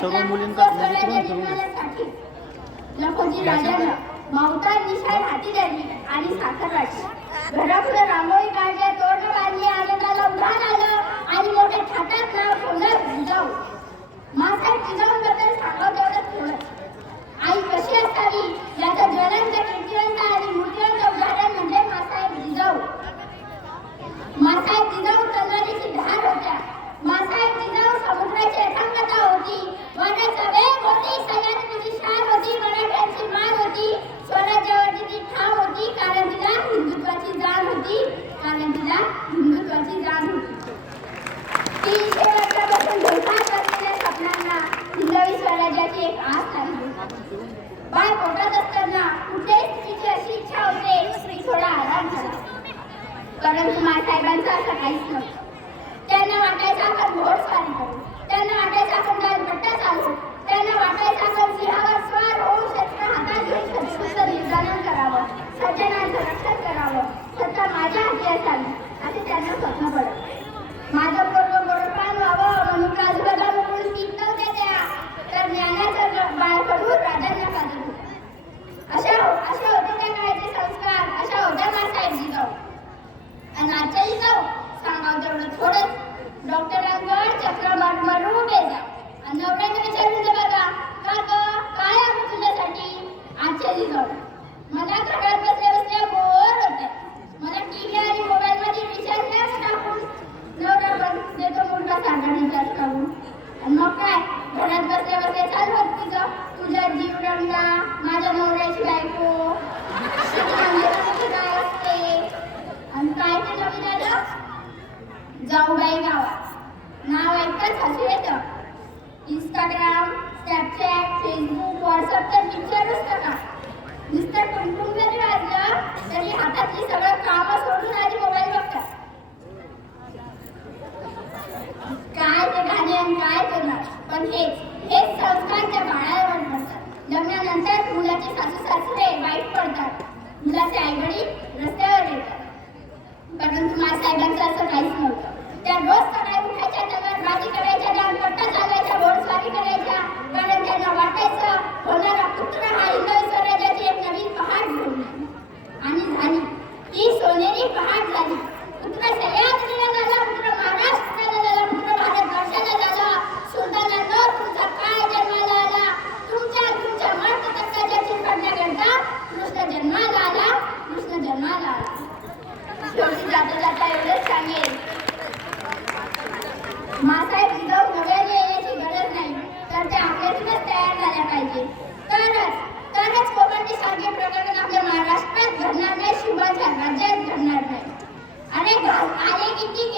सर्व मुलींना लखोजी राजानं मावतार निशाण हाती धरली आणि साखर वाटली. घरापुढे रांगोळी काढल्या, तोरण बांधली, आनंदाला उधाण आलं आणि मोठ्या थाटात नाव ठेवलं जिजाऊ. मासाहेब जिजाऊंबद्दल सांगावं तेवढं थोडं. आई कशी असावी याचं ज्वलंत कीर्तिवंत आणि मूर्तिवंत उदाहरण म्हणजे मासाहेब जिजाऊ. मासाहेब जिजाऊ तलवारीची धार होत्या. मासाहेब जिजाऊ समुद्राची अथांगता होती. वाऱ्याचा वेग होती, सह्याद्रीची शान होती, मराठ्यांची मान होती. स्वराज्यावरची ती ठाम होती कारण तिला हिंदुत्वाची जाण होती. ती शेवटच्यापासून धोकात असलेल्या स्वप्नांना हिंदवी स्वराज्याची एक आस लागली. बाळ पोटात असताना कुठेच तिची अशी इच्छा होते की थोडा आराम झाला. परंतु मासाहेबांचं असं काहीच नव्हतं. त्यांना वाटायचं आपण घोडस्वारी करू, त्यांना वाटायचं आपण गालपट्टा चालू, त्यांना वाटायचं आपण सिंहावर स्वार होऊन शस्त्र हातात घेऊन शत्रूचं निर्दालन करावं, सज्जनांचं रक्षण करावं, सत्ता माझ्या हाती असावी असे त्यांना स्वप्न पडत. माझं पूर्व गोडपान व्हावं म्हणून काजूला मोडून पीत नव्हत्या त्या, तर ज्ञानाचं बाळकडून राजांना काजत होत्या. अशा होते त्या काळाचे संस्कार, अशा होत्या मासाहेब जिजाऊ. आणि आजच्या जिजाऊ सांगावं तेवढं थोडंच. डॉक्टरांवर चक्रमार उभे जा आणि नवऱ्याने विचारून दे बघा, का ग काय आहे तुझ्यासाठी? आजच्या जिजाऊ मला घरात बसल्या बसल्या बोर होत आहे. मला टीव्ही आणि मोबाईल मध्ये रिचार्ज टाकून नवरा पण देतो मुलगा सारखा रिचार्ज करून. आणि मग काय घरात बसल्या बसल्या चालू होत तुझा जीव रंगला, माझ्या नवऱ्याची बायको काय असते. आणि काय ते नवीन आलं, जाऊबाई गावात. नाव ऐकताच हसू येतं. इंस्टाग्राम, स्नॅपचॅट, फेसबुक, व्हॉट्सअप तर विचारूच नका. नुसतं टुंटुंग जरी वाजलं तरी हातातली सगळं कामं सोडून आधी मोबाईल बघतात. काय ते गाणे आणि काय करणार. पण हेच संस्कार त्या बाळावर पडतात. लग्नानंतर मुलाचे सासू सासरे वाईट पडतात, मुलाचे आईवडील रस्त्यावर येतात. परंतु मासाहेबांचं असं काहीच नव्हतं. त्या रोज सकाळी उठायच्या, तलवारबाजी करायच्या, गालपट्टा चालवायच्या, घोडस्वारी करायच्या. कारण त्यांना वाटायचं होणारा पुत्र हा हिंदवी स्वराज्याची एक नवीन पहाट घेऊन येईल. आणि झाली ती सोनेरी पहाट झाली. पुत्र सह्याद्रीला झाला, पुत्र महाराष्ट्राला झाला, पुत्र भारतवर्षाला झाला. सुलतानांनो तुमचा काय जन्माला आला. तुमच्या मर्ततक्काच्या चिरफडण्याकरता कृष्ण जन्माला आला. शेवटी जाता जाता एवढंच सांगेल, मासाहेब जिजाऊ नव्याने येण्याची गरज नाही, तर त्या आपल्यातूनच तयार झाल्या पाहिजे. तरच कोपर्डीसारखे प्रकरण आपल्या महाराष्ट्रात घडणार नाही, शिवाजी राज्यात घडणार नाही. अरे आले किती